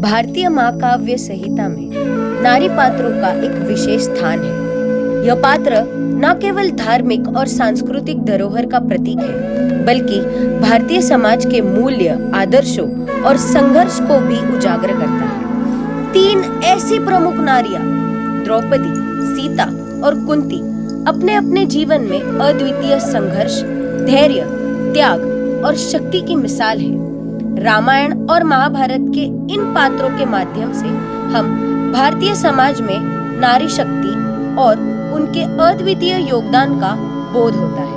भारतीय महाकाव्य संहिता में नारी पात्रों का एक विशेष स्थान है। यह पात्र न केवल धार्मिक और सांस्कृतिक धरोहर का प्रतीक है, बल्कि भारतीय समाज के मूल्य, आदर्शों और संघर्ष को भी उजागर करता है। 3 ऐसी प्रमुख नारियां, द्रौपदी, सीता और कुंती, अपने अपने जीवन में अद्वितीय संघर्ष, धैर्य, त्याग और शक्ति की मिसाल है। रामायण और महाभारत के इन पात्रों के माध्यम से हम भारतीय समाज में नारी शक्ति और उनके अद्वितीय योगदान का बोध होता है।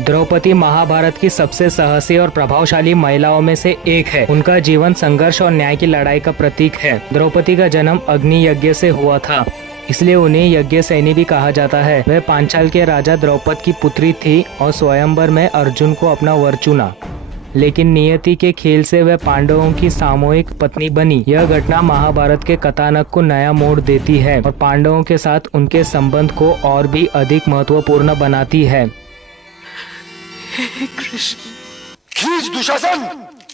द्रौपदी महाभारत की सबसे साहसी और प्रभावशाली महिलाओं में से एक है। उनका जीवन संघर्ष और न्याय की लड़ाई का प्रतीक है। द्रौपदी का जन्म अग्नि यज्ञ से हुआ था, इसलिए उन्हें यज्ञ सैनी भी कहा जाता है। वह पांचाल के राजा द्रौपद की पुत्री थी और स्वयंवर में अर्जुन को अपना वर चुना, लेकिन नियति के खेल से वह पांडवों की सामूहिक पत्नी बनी। यह घटना महाभारत के कथानक को नया मोड़ देती है और पांडवों के साथ उनके संबंध को और भी अधिक महत्वपूर्ण बनाती है। हे कृष्ण, खींच दुशासन,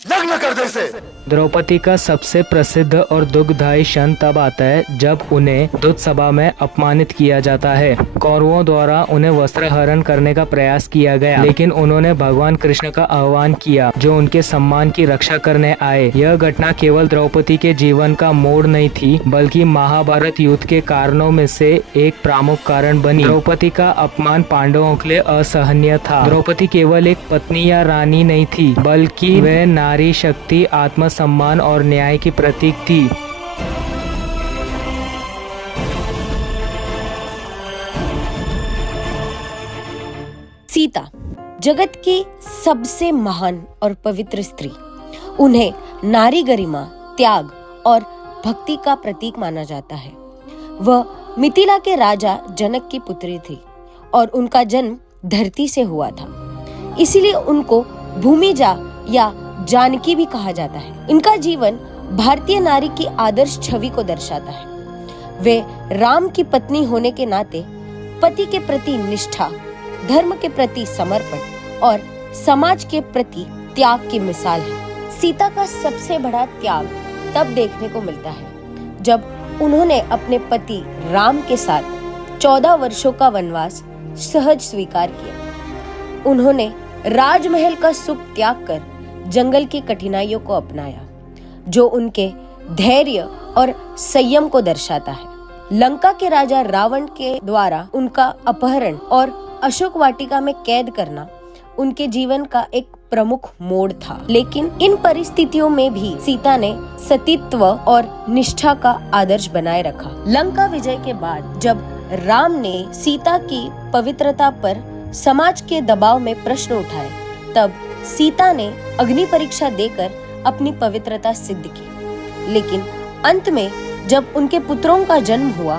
नग्न कर दे इसे। द्रौपदी का सबसे प्रसिद्ध और दुखदायी क्षण तब आता है जब उन्हें दूत सभा में अपमानित किया जाता है। कौरवों द्वारा उन्हें वस्त्र हरण करने का प्रयास किया गया, लेकिन उन्होंने भगवान कृष्ण का आह्वान किया, जो उनके सम्मान की रक्षा करने आए। यह घटना केवल द्रौपदी के जीवन का मोड़ नहीं थी, बल्कि महाभारत युद्ध के कारणों में से एक प्रमुख कारण बनी। द्रौपदी का अपमान पांडवों के लिए असहनीय था। द्रौपदी केवल एक पत्नी या रानी नहीं थी, बल्कि वह नारी शक्ति, आत्मसम्मान और न्याय की प्रतीक थी। सीता, जगत की सबसे महान और पवित्र स्त्री, उन्हें नारी गरिमा, त्याग और भक्ति का प्रतीक माना जाता है। वह मिथिला के राजा जनक की पुत्री थी और उनका जन्म धरती से हुआ था, इसीलिए उनको भूमिजा या जानकी भी कहा जाता है। इनका जीवन भारतीय नारी की आदर्श छवि को दर्शाता है। वे राम की पत्नी होने के नाते पति के प्रति निष्ठा, धर्म के प्रति समर्पण और समाज के प्रति त्याग की मिसाल है। सीता का सबसे बड़ा त्याग तब देखने को मिलता है जब उन्होंने अपने पति राम के साथ 14 वर्षों का वनवास सहज स्वीकार किया। उन्होंने राजमहल का सुख त्याग कर जंगल की कठिनाइयों को अपनाया, जो उनके धैर्य और संयम को दर्शाता है। लंका के राजा रावण के द्वारा उनका अपहरण और अशोक वाटिका में कैद करना उनके जीवन का एक प्रमुख मोड़ था, लेकिन इन परिस्थितियों में भी सीता ने सतीत्व और निष्ठा का आदर्श बनाए रखा। लंका विजय के बाद जब राम ने सीता की पवित्रता पर समाज के दबाव में प्रश्न उठाए, तब सीता ने अग्नि परीक्षा देकर अपनी पवित्रता सिद्ध की। लेकिन अंत में जब उनके पुत्रों का जन्म हुआ,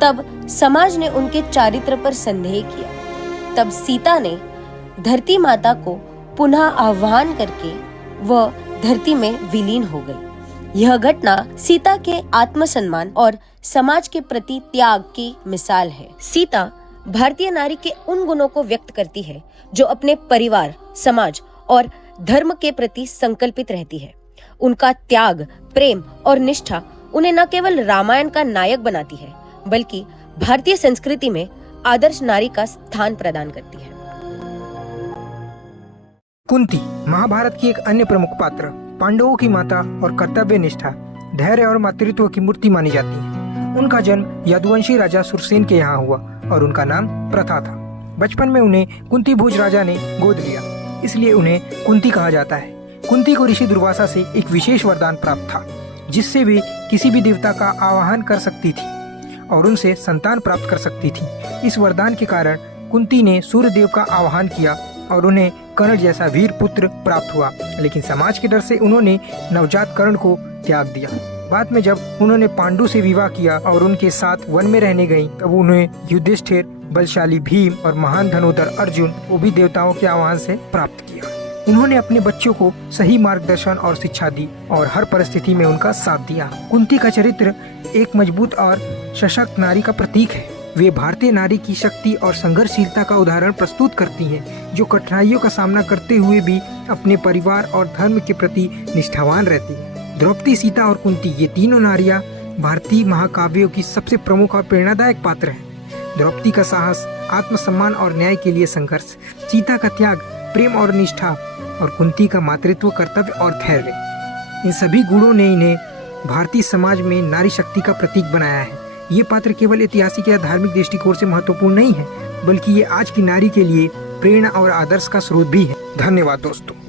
तब समाज ने उनके चारित्र पर संदेह किया। तब सीता ने धरती माता को पुनः आह्वान करके वह धरती में विलीन हो गई। यह घटना सीता के आत्मसम्मान और समाज के प्रति त्याग की मिसाल है। सीता भारतीय नारी के उन गुणों को व्यक्त करती है जो अपने परिवार, समाज और धर्म के प्रति संकल्पित रहती है। उनका त्याग, प्रेम और निष्ठा उन्हें न केवल रामायण का नायक बनाती है, बल्कि भारतीय संस्कृति में आदर्श नारी का स्थान प्रदान करती है। कुंती, महाभारत की एक अन्य प्रमुख पात्र, पांडवों की माता और कर्तव्य निष्ठा, धैर्य और मातृत्व की मूर्ति मानी जाती है। उनका जन्म यदुवंशी राजा सुरसेन के यहाँ हुआ और उनका नाम प्रथा था। बचपन में उन्हें कुंती भोज राजा ने गोद लिया, इसलिए उन्हें कुंती कहा जाता है। कुंती को ऋषि दुर्वासा से एक विशेष वरदान प्राप्त था, जिससे वे किसी भी देवता का आवाहन कर सकती थी और उनसे संतान प्राप्त कर सकती थी। इस वरदान के कारण कुंती ने सूर्य देव का आवाहन किया और उन्हें कर्ण जैसा वीर पुत्र प्राप्त हुआ, लेकिन समाज के डर से उन्होंने नवजात कर्ण को त्याग दिया। बाद में जब उन्होंने पांडु से विवाह किया और उनके साथ वन में रहने गईं, तब उन्हें युधिष्ठिर, बलशाली भीम और महान धनुर्धर अर्जुन को भी देवताओं के आह्वान से प्राप्त किया। उन्होंने अपने बच्चों को सही मार्गदर्शन और शिक्षा दी और हर परिस्थिति में उनका साथ दिया। कुंती का चरित्र एक मजबूत और सशक्त नारी का प्रतीक है। वे भारतीय नारी की शक्ति और संघर्षशीलता का उदाहरण प्रस्तुत करती हैं। जो कठिनाइयों का सामना करते हुए भी अपने परिवार और धर्म के प्रति निष्ठावान रहती है। द्रौपदी, सीता और कुंती, ये तीनों नारियां भारतीय महाकाव्यों की सबसे प्रमुख और प्रेरणादायक पात्र हैं। द्रौपदी का साहस, आत्मसम्मान और न्याय के लिए संघर्ष, सीता का त्याग, प्रेम और निष्ठा, और कुंती का मातृत्व, कर्तव्य और धैर्य, इन सभी गुणों ने इन्हें भारतीय समाज में नारी शक्ति का प्रतीक बनाया है। ये पात्र केवल ऐतिहासिक या धार्मिक दृष्टिकोण से महत्वपूर्ण नहीं है, बल्कि ये आज की नारी के लिए प्रेरणा और आदर्श का स्रोत भी है। धन्यवाद दोस्तों।